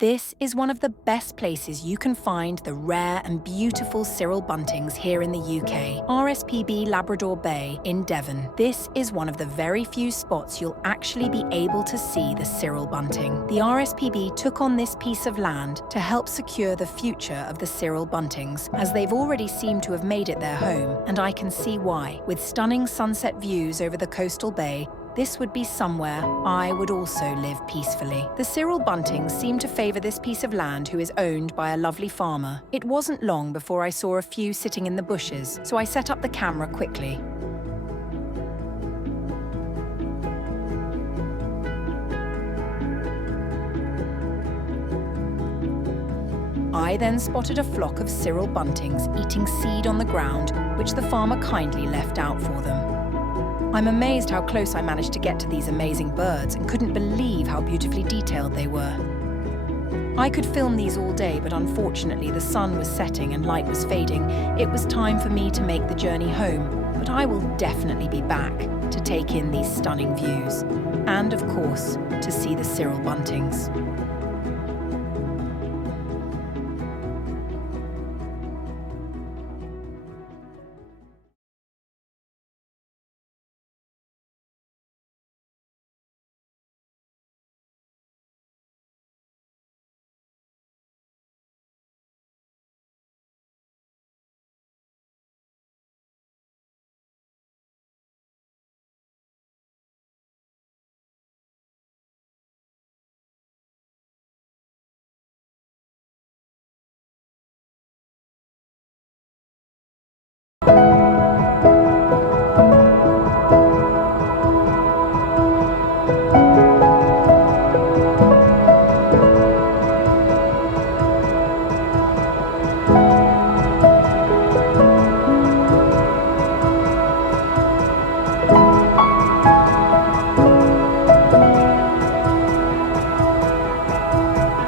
This is one of the best places you can find the rare and beautiful Cirl Buntings here in the UK, RSPB Labrador Bay in Devon. This is one of the very few spots you'll actually be able to see the Cirl Bunting. The RSPB took on this piece of land to help secure the future of the Cirl Buntings, as they've already seemed to have made it their home, and I can see why. With stunning sunset views over the coastal bay, this would be somewhere I would also live peacefully. The Cirl Buntings seem to favour this piece of land who is owned by a lovely farmer. It wasn't long before I saw a few sitting in the bushes, so I set up the camera quickly. I then spotted a flock of Cirl Buntings eating seed on the ground, which the farmer kindly left out for them. I'm amazed how close I managed to get to these amazing birds and couldn't believe how beautifully detailed they were. I could film these all day, but unfortunately the sun was setting and light was fading. It was time for me to make the journey home, but I will definitely be back to take in these stunning views. And of course, to see the Cirl Buntings.